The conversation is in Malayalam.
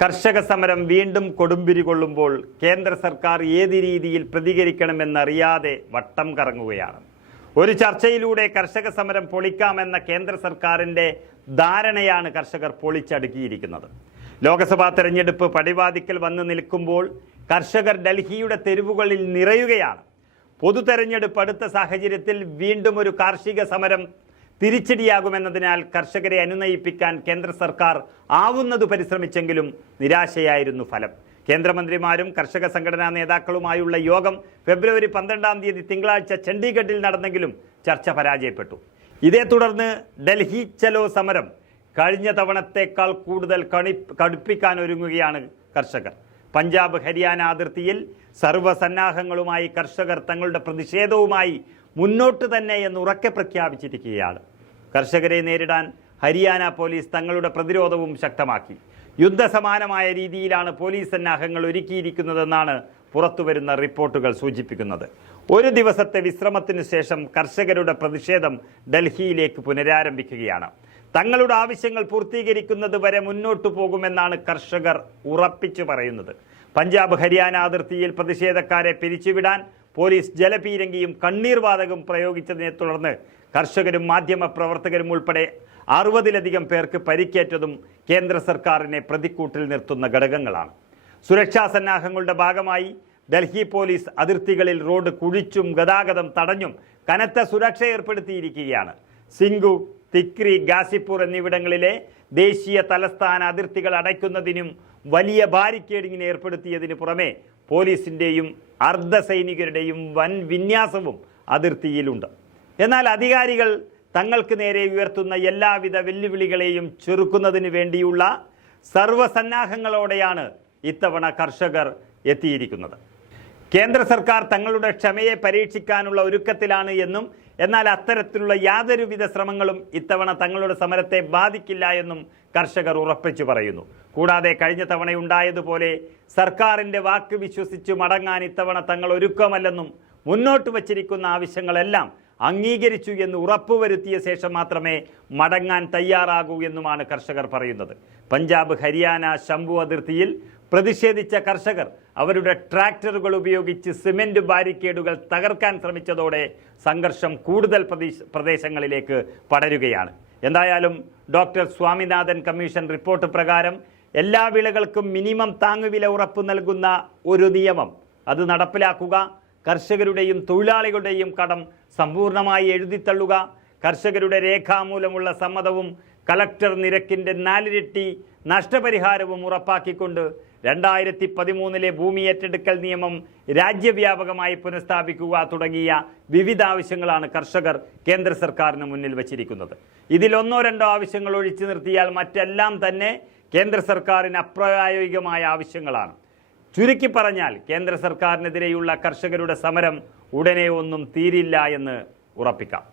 കർഷക സമരം വീണ്ടും കൊടുമ്പിരി കൊള്ളുമ്പോൾ കേന്ദ്ര സർക്കാർ ഏത് രീതിയിൽ പ്രതികരിക്കണമെന്നറിയാതെ വട്ടം കറങ്ങുകയാണ്. ഒരു ചർച്ചയിലൂടെ കർഷക സമരം പൊളിക്കാമെന്ന കേന്ദ്ര സർക്കാരിന്റെ ധാരണയാണ് കർഷകർ പൊളിച്ചടുക്കിയിരിക്കുന്നത്. ലോക്സഭാ തെരഞ്ഞെടുപ്പ് പടിവാതിക്കൽ വന്നു നിൽക്കുമ്പോൾ കർഷകർ ഡൽഹിയുടെ തെരുവുകളിൽ നിറയുകയാണ്. പൊതു തെരഞ്ഞെടുപ്പ് അടുത്ത സാഹചര്യത്തിൽ വീണ്ടും ഒരു കാർഷിക സമരം തിരിച്ചടിയാകുമെന്നതിനാൽ കർഷകരെ അനുനയിപ്പിക്കാൻ കേന്ദ്ര സർക്കാർ ആവുന്നത് പരിശ്രമിച്ചെങ്കിലും നിരാശയായിരുന്നു ഫലം. കേന്ദ്രമന്ത്രിമാരും കർഷക സംഘടനാ നേതാക്കളുമായുള്ള യോഗം ഫെബ്രുവരി പന്ത്രണ്ടാം തീയതി തിങ്കളാഴ്ച ചണ്ഡീഗഡിൽ നടന്നെങ്കിലും ചർച്ച പരാജയപ്പെട്ടു. ഇതേ തുടർന്ന് ഡൽഹി ചലോ സമരം കഴിഞ്ഞ തവണത്തേക്കാൾ കൂടുതൽ കണി കടുപ്പിക്കാൻ ഒരുങ്ങുകയാണ് കർഷകർ. പഞ്ചാബ് ഹരിയാന അതിർത്തിയിൽ സർവസന്നാഹങ്ങളുമായി കർഷകർ തങ്ങളുടെ പ്രതിഷേധവുമായി മുന്നോട്ട് തന്നെ എന്ന് ഉറക്കെ പ്രഖ്യാപിച്ചിരിക്കുകയാണ്. കർഷകരെ നേരിടാൻ ഹരിയാന പോലീസ് തങ്ങളുടെ പ്രതിരോധവും ശക്തമാക്കി. യുദ്ധസമാനമായ രീതിയിലാണ് പോലീസ് സന്നാഹങ്ങൾ ഒരുക്കിയിരിക്കുന്നതെന്നാണ് പുറത്തുവരുന്ന റിപ്പോർട്ടുകൾ സൂചിപ്പിക്കുന്നത്. ഒരു ദിവസത്തെ വിശ്രമത്തിനു ശേഷം കർഷകരുടെ പ്രതിഷേധം ഡൽഹിയിലേക്ക് പുനരാരംഭിക്കുകയാണ്. തങ്ങളുടെ ആവശ്യങ്ങൾ പൂർത്തീകരിക്കുന്നത് വരെ മുന്നോട്ടു പോകുമെന്നാണ് കർഷകർ ഉറപ്പിച്ചു പറയുന്നത്. പഞ്ചാബ് ഹരിയാന അതിർത്തിയിൽ പ്രതിഷേധക്കാരെ പിരിച്ചുവിടാൻ പോലീസ് ജലപീരങ്കിയും കണ്ണീർവാതകവും പ്രയോഗിച്ചതിനെ തുടർന്ന് കർഷകരും മാധ്യമ പ്രവർത്തകരും ഉൾപ്പെടെ അറുപതിലധികം പേർക്ക് പരിക്കേറ്റതും കേന്ദ്ര സർക്കാരിനെ പ്രതിക്കൂട്ടിൽ നിർത്തുന്ന ഘടകങ്ങളാണ്. സുരക്ഷാ സന്നാഹങ്ങളുടെ ഭാഗമായി ഡൽഹി പോലീസ് അതിർത്തികളിൽ റോഡ് കുഴിച്ചും ഗതാഗതം തടഞ്ഞും കനത്ത സുരക്ഷ ഏർപ്പെടുത്തിയിരിക്കുകയാണ്. സിംഗു തിക്രി ഗാസിപ്പൂർ എന്നിവിടങ്ങളിലെ ദേശീയ തലസ്ഥാന അതിർത്തികൾ അടയ്ക്കുന്നതിനും വലിയ ബാരിക്കേഡിങ്ങിന് ഏർപ്പെടുത്തിയതിനു പുറമെ പോലീസിന്റെയും അർദ്ധസൈനികരുടെയും വൻ വിന്യാസവും അതിർത്തിയിലുണ്ട്. എന്നാൽ അധികാരികൾ തങ്ങൾക്ക് നേരെ ഉയർത്തുന്ന എല്ലാവിധ വെല്ലുവിളികളെയും ചെറുക്കുന്നതിന് വേണ്ടിയുള്ള സർവസന്നാഹങ്ങളോടെയാണ് ഇത്തവണ കർഷകർ എത്തിയിരിക്കുന്നത്. കേന്ദ്ര സർക്കാർ തങ്ങളുടെ ക്ഷമയെ പരീക്ഷിക്കാനുള്ള ഒരുക്കത്തിലാണ് എന്നും എന്നാൽ അത്തരത്തിലുള്ള യാതൊരുവിധ ശ്രമങ്ങളും ഇത്തവണ തങ്ങളുടെ സമരത്തെ ബാധിക്കില്ല എന്നും കർഷകർ ഉറപ്പിച്ചു പറയുന്നു. കൂടാതെ കഴിഞ്ഞ തവണ തവണയുണ്ടായതുപോലെ സർക്കാരിന്റെ വാക്ക് വിശ്വസിച്ച് മടങ്ങാൻ ഇത്തവണ തങ്ങൾ ഒരുക്കമല്ലെന്നും മുന്നോട്ട് വച്ചിരിക്കുന്ന ആവശ്യങ്ങളെല്ലാം അംഗീകരിച്ചു എന്ന് ഉറപ്പുവരുത്തിയ ശേഷം മാത്രമേ മടങ്ങാൻ തയ്യാറാകൂ എന്നുമാണ് കർഷകർ പറയുന്നത്. പഞ്ചാബ് ഹരിയാന ശംഭു അതിർത്തിയിൽ പ്രതിഷേധിച്ച കർഷകർ അവരുടെ ട്രാക്ടറുകൾ ഉപയോഗിച്ച് സിമന്റ് ബാരിക്കേഡുകൾ തകർക്കാൻ ശ്രമിച്ചതോടെ സംഘർഷം കൂടുതൽ പ്രദേശ പ്രദേശങ്ങളിലേക്ക് പടരുകയാണ്. എന്തായാലും ഡോക്ടർ സ്വാമിനാഥൻ കമ്മീഷൻ റിപ്പോർട്ട് പ്രകാരം എല്ലാ വിളകൾക്കും മിനിമം താങ്ങുവില ഉറപ്പ് നൽകുന്ന ഒരു നിയമം അത് നടപ്പിലാക്കുക. കർഷകരുടെയും തൊഴിലാളികളുടെയും കടം സമ്പൂർണമായി എഴുതിത്തള്ളുക. കർഷകരുടെ രേഖാമൂലമുള്ള സമ്മതവും കളക്ടർ നിരക്കിന്റെ നാലിരട്ടി നഷ്ടപരിഹാരവും ഉറപ്പാക്കിക്കൊണ്ട് രണ്ടായിരത്തി പതിമൂന്നിലെ ഭൂമി ഏറ്റെടുക്കൽ നിയമം രാജ്യവ്യാപകമായി പുനഃസ്ഥാപിക്കുക തുടങ്ങിയ വിവിധ ആവശ്യങ്ങളാണ് കർഷകർ കേന്ദ്ര സർക്കാരിന് മുന്നിൽ വച്ചിരിക്കുന്നത്. ഇതിലൊന്നോ രണ്ടോ ആവശ്യങ്ങൾ ഒഴിച്ചു നിർത്തിയാൽ മറ്റെല്ലാം തന്നെ കേന്ദ്ര സർക്കാരിന് അപ്രായോഗികമായ ആവശ്യങ്ങളാണ്. ചുരുക്കി പറഞ്ഞാൽ കേന്ദ്ര സർക്കാരിനെതിരെയുള്ള കർഷകരുടെ സമരം ഉടനെ ഒന്നും തീരില്ല എന്ന് ഉറപ്പിക്കാം.